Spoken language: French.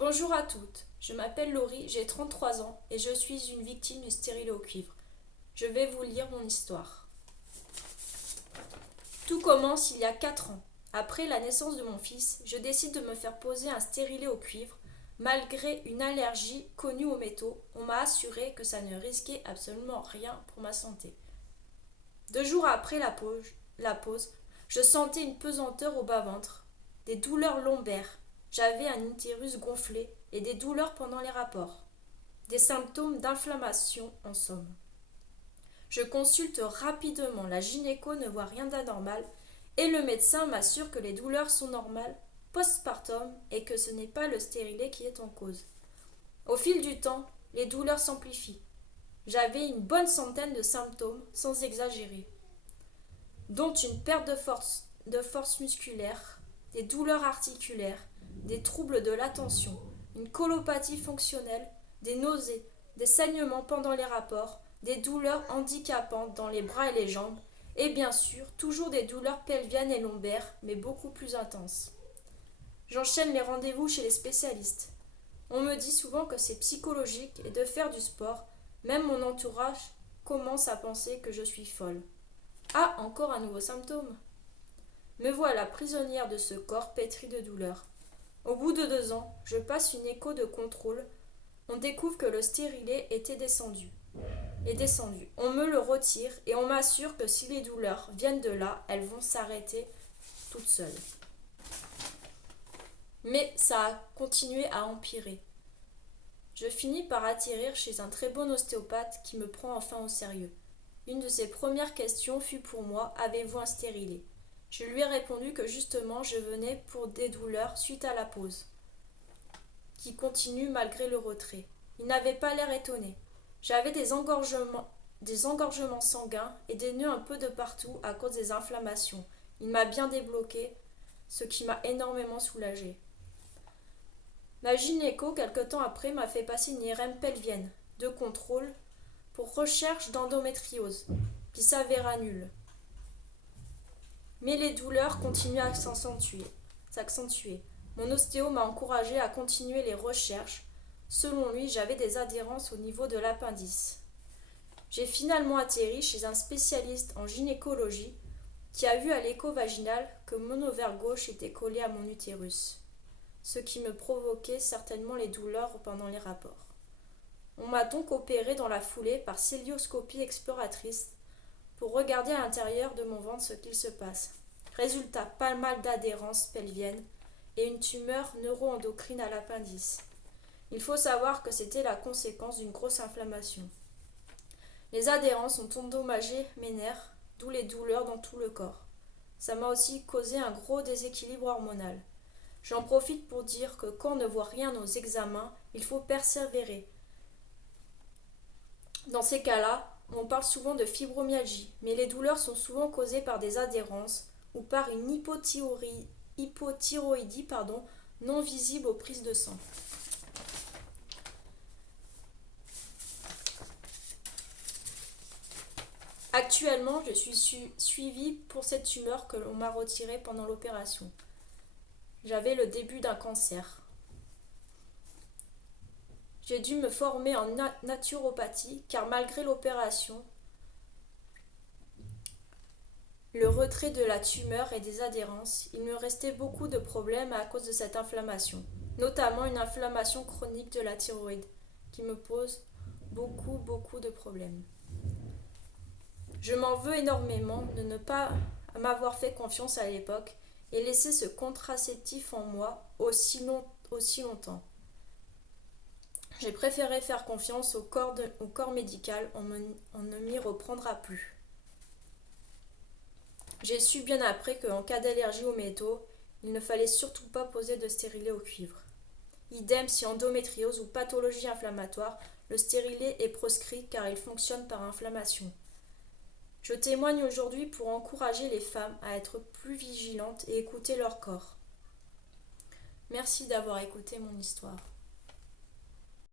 Bonjour à toutes, je m'appelle Laurie, j'ai 33 ans et je suis une victime du stérilet au cuivre. Je vais vous lire mon histoire. Tout commence il y a 4 ans. Après la naissance de mon fils, je décide de me faire poser un stérilet au cuivre. Malgré une allergie connue aux métaux, on m'a assuré que ça ne risquait absolument rien pour ma santé. 2 jours après la pause, je sentais une pesanteur au bas-ventre, des douleurs lombaires. J'avais un utérus gonflé et des douleurs pendant les rapports. Des symptômes d'inflammation en somme. Je consulte rapidement, la gynéco ne voit rien d'anormal et le médecin m'assure que les douleurs sont normales postpartum et que ce n'est pas le stérilet qui est en cause. Au fil du temps, les douleurs s'amplifient. J'avais une bonne centaine de symptômes, sans exagérer, dont une perte de force musculaire, des douleurs articulaires, des troubles de l'attention, une colopathie fonctionnelle, des nausées, des saignements pendant les rapports, des douleurs handicapantes dans les bras et les jambes, et bien sûr, toujours des douleurs pelviennes et lombaires, mais beaucoup plus intenses. J'enchaîne les rendez-vous chez les spécialistes. On me dit souvent que c'est psychologique et de faire du sport, même mon entourage commence à penser que je suis folle. Ah, encore un nouveau symptôme. Me voilà prisonnière de ce corps pétri de douleur. Au bout de 2 ans, je passe une écho de contrôle. On découvre que le stérilet était descendu. On me le retire et on m'assure que si les douleurs viennent de là, elles vont s'arrêter toutes seules. Mais ça a continué à empirer. Je finis par atterrir chez un très bon ostéopathe qui me prend enfin au sérieux. Une de ses premières questions fut pour moi: avez-vous un stérilet ? Je lui ai répondu que justement je venais pour des douleurs suite à la pause, qui continuent malgré le retrait. Il n'avait pas l'air étonné. J'avais des engorgements sanguins et des nœuds un peu de partout à cause des inflammations. Il m'a bien débloqué, ce qui m'a énormément soulagée. La gynéco, quelque temps après, m'a fait passer une IRM pelvienne de contrôle pour recherche d'endométriose, qui s'avéra nulle. Mais les douleurs continuent à s'accentuer. Mon ostéo m'a encouragé à continuer les recherches. Selon lui, j'avais des adhérences au niveau de l'appendice. J'ai finalement atterri chez un spécialiste en gynécologie qui a vu à l'écho vaginal que mon ovaire gauche était collé à mon utérus, ce qui me provoquait certainement les douleurs pendant les rapports. On m'a donc opéré dans la foulée par cœlioscopie exploratrice pour regarder à l'intérieur de mon ventre ce qu'il se passe. Résultat, pas mal d'adhérence pelvienne et une tumeur neuroendocrine à l'appendice. Il faut savoir que c'était la conséquence d'une grosse inflammation. Les adhérences ont endommagé mes nerfs, d'où les douleurs dans tout le corps. Ça m'a aussi causé un gros déséquilibre hormonal. J'en profite pour dire que quand on ne voit rien aux examens, il faut persévérer. Dans ces cas-là, on parle souvent de fibromyalgie, mais les douleurs sont souvent causées par des adhérences ou par une hypothyroïdie non visible aux prises de sang. Actuellement, je suis suivie pour cette tumeur que l'on m'a retirée pendant l'opération. J'avais le début d'un cancer. J'ai dû me former en naturopathie car malgré l'opération, le retrait de la tumeur et des adhérences, il me restait beaucoup de problèmes à cause de cette inflammation, notamment une inflammation chronique de la thyroïde qui me pose beaucoup de problèmes. Je m'en veux énormément de ne pas m'avoir fait confiance à l'époque et laisser ce contraceptif en moi aussi longtemps. J'ai préféré faire confiance au corps médical, on ne m'y reprendra plus. J'ai su bien après qu'en cas d'allergie aux métaux, il ne fallait surtout pas poser de stérilet au cuivre. Idem si endométriose ou pathologie inflammatoire, le stérilet est proscrit car il fonctionne par inflammation. Je témoigne aujourd'hui pour encourager les femmes à être plus vigilantes et écouter leur corps. Merci d'avoir écouté mon histoire.